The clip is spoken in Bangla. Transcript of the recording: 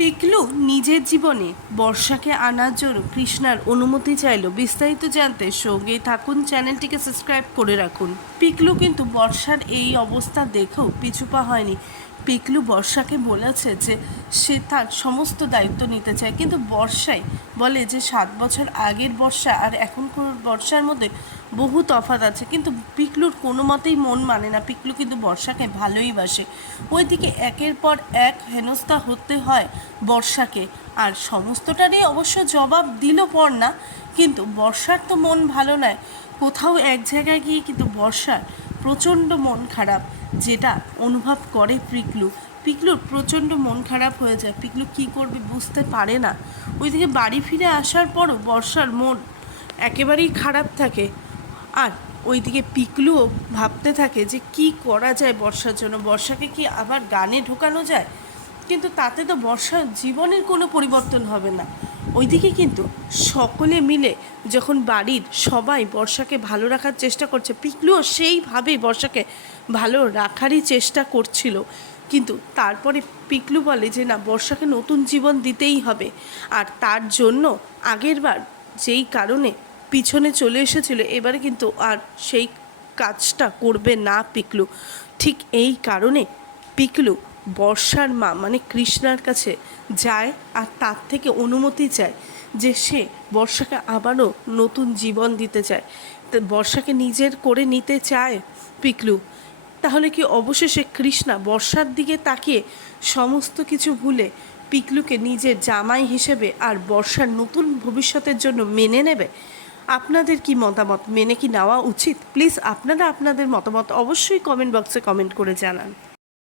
পিকলু নিজের জীবনে বর্ষাকে আনার জন্য কৃষ্ণার অনুমতি চাইল। বিস্তারিত জানতে সঙ্গেই থাকুন, চ্যানেলটিকে সাবস্ক্রাইব করে রাখুন। পিকলু কিন্তু বর্ষার এই অবস্থা দেখেও পিছুপা হয়নি। পিকলু বর্ষাকে বলেছে যে সে তার সমস্ত দায়িত্ব নিতে চায়, কিন্তু বর্ষাই বলে যে 7 বছর আগের বর্ষা আর এখনকার বর্ষার মধ্যে বহু তফাৎ আছে। কিন্তু পিকলুর কোনো মতেই মন মানে না। পিকলু কিন্তু বর্ষাকে ভালোই বাসে। ওইদিকে একের পর এক হেনস্থা হতে হয় বর্ষাকে, আর সমস্তটারই অবশ্য জবাব দিল পর্ণা। কিন্তু বর্ষার তো মন ভালো নয়। কোথাও এক জায়গায় গিয়ে কিন্তু বর্ষার প্রচণ্ড মন খারাপ, যেটা অনুভব করে পিকলু। পিকলুর প্রচণ্ড মন খারাপ হয়ে যায়। পিকলু কী করবে বুঝতে পারে না। ওইদিকে বাড়ি ফিরে আসার পরও বর্ষার মন একেবারেই খারাপ থাকে। আর ওইদিকে পিকলুও ভাবতে থাকে যে কি করা যায় বর্ষার জন্য। বর্ষাকে কি আবার গানে ঢোকানো যায়? কিন্তু তাতে তো বর্ষার জীবনের কোনো পরিবর্তন হবে না। ওইদিকে কিন্তু সকলে মিলে যখন বাড়ির সবাই বর্ষাকে ভালো রাখার চেষ্টা করছে, পিকলুও সেইভাবেই বর্ষাকে ভালো রাখারই চেষ্টা করছিল। কিন্তু তারপরে পিকলু বলে যে না, বর্ষাকে নতুন জীবন দিতেই হবে। আর তার জন্য আগেরবার যেই কারণে পিছনে চলে এসেছিল, এবারে কিন্তু আর সেই কাজটা করবে না পিকলু। ঠিক এই কারণে পিকলু বর্ষার মা মানে কৃষ্ণার কাছে যায় আর তার থেকে অনুমতি চায় যে সে বর্ষাকে আবারও নতুন জীবন দিতে চায়। তো বর্ষাকে নিজের করে নিতে চায় পিকলু। তাহলে কি অবশেষে কৃষ্ণা বর্ষার দিকে তাকিয়ে সমস্ত কিছু ভুলে পিকলুকে নিজের জামাই হিসেবে আর বর্ষার নতুন ভবিষ্যতের জন্য মেনে নেবে? আপনাদের কি মতামত? মেনে কি নেওয়া উচিত? প্লিজ আপনারা আপনাদের মতামত অবশ্যই কমেন্ট বক্সে কমেন্ট করে জানান।